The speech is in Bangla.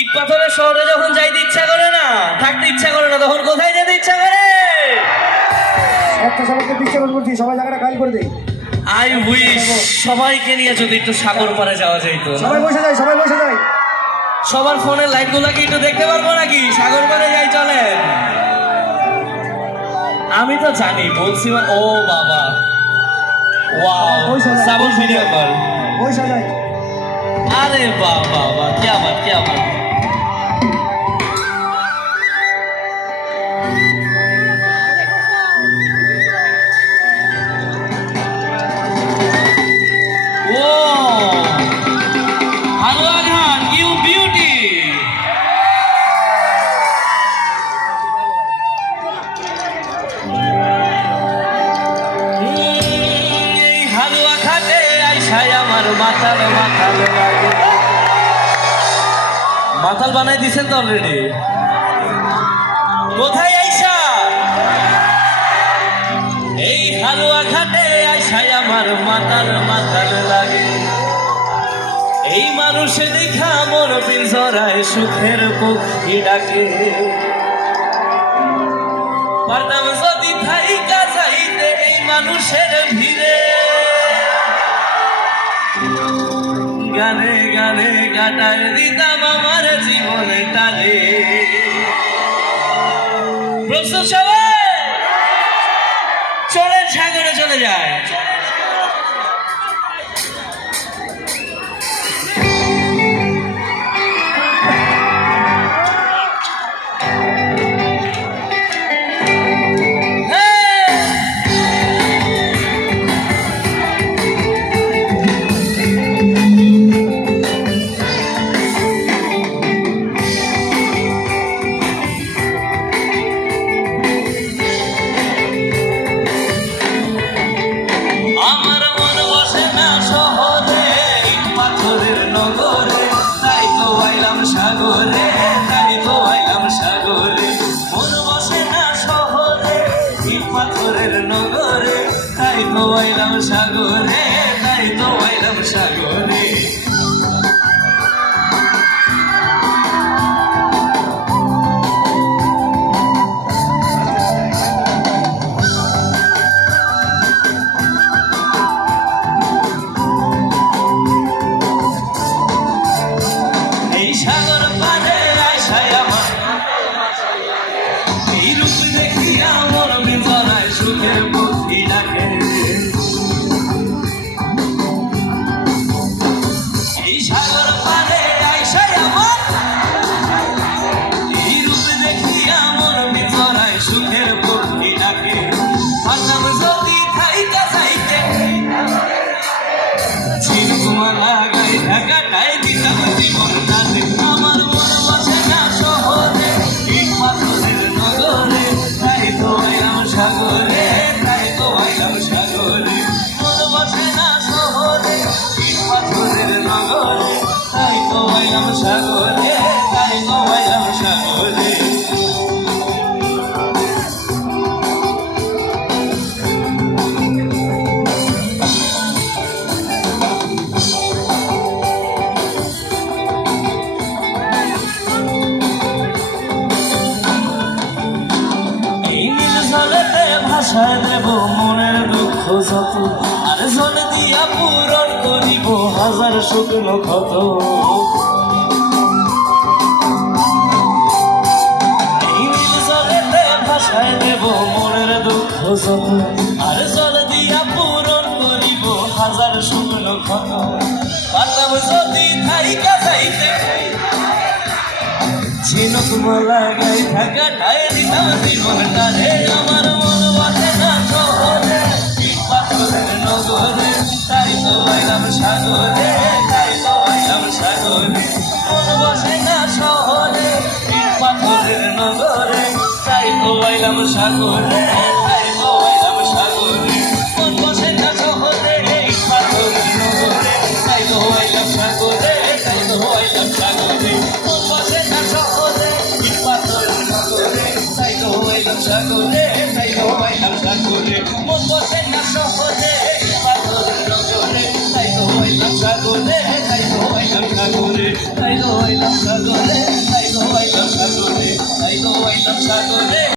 ইট পাথরের শহরে যখন যাইতে ইচ্ছা করে না, থাকতে ইচ্ছা করে না, তখন কোথায় যেতে ইচ্ছা করে? একটা সবাইকে ডিস্টার্ব করছি, সবাই জায়গাটা খালি করে দেই। আই উইশ সবাইকে নিয়ে যদি একটু সাগর পারে যাওয়া যেত। সবাই বসে যাই, সবাই বসে যাই। সবার ফোনের লাইটগুলো কি একটু দেখতে পারবো নাকি? সাগর পারে যাই, চলেন। আমি তো জানি, বলছি ও বাবা, ওয়াও, সাবল ভিডিও কল। বসে যাই। আরে বাবা বাবা, क्या बात, क्या बात। মাতাল বানাই দিছেন তো অলরেডি। কোথায় আইসা? এই হালুয়া ঘাটে আইসাই আমার মাতাল মাতাল লাগে। এই মানুষে দেখা মন পিঞ্জরায় সুখের পক্ষী ডাকে। পারতাম যদি থাইকা যাইতে এই মানুষের ভিড়ে, গানে গানে কাটায় দিতাম আমার জীবনে টানে। প্রস্তুত সবাই? চলেন সাগরে চলে যায়। সাগরে তাই তো আইলাম সাগরে। এই সাগর পারে আইসাই আমার এই রূপ দেখিয়া আমার বিজনায় সুখের পক্ষী ডাকে। আমার মন বসে না শহরে, ইট পাথরের নগরে, তাই তো আইলাম সাগরে, তাই তো আইলাম সাগরে। মন বসে না শহরে, ইট পাথরের নগরে, তাই তো আইলাম সাগরে, তাই তো আইলাম সাগরে। ভাষায় দেব মনের দুঃখ যত, আর জলে দিয়া পূরণ করিব হাজার শুকনো ক্ষত। এই নীল জলেতে ভাষায় দেব মনের দুঃখ যত, আর জলে দিয়া পূরণ করিব হাজার শুকনো ক্ষত। পারতাম যদি থাইকা যাইতে ঝিনুক মালা গাই থাকা ঠাই দিতাম জীবনটারে। আমার মন বসে না শহরে, ইট পাথরের নগরে, তাই তো আইলাম সাগরে, তাই তো আইলাম সাগরে। মন বসে না শহরে, ইট পাথরের নগরে, তাই তো আইলাম সাগরে, তাই তো আইলাম সাগরে। মন বসে না শহরে, ইট পাথরের নগরে, তাই তো আইলাম সাগরে, তাই তো আইলাম সাগরে। মন বসে না শহরে, ইট পাথরের নগরে, তাই তো আইলাম সাগরে, তাই তো আইলাম সাগরে। মন বসে না শহরে, ইট পাথরের নগরে, তাই তো আইলাম সাগরে, তাই তো আইলাম সাগরে, তাই তো আইলাম সাগরে। সাগরে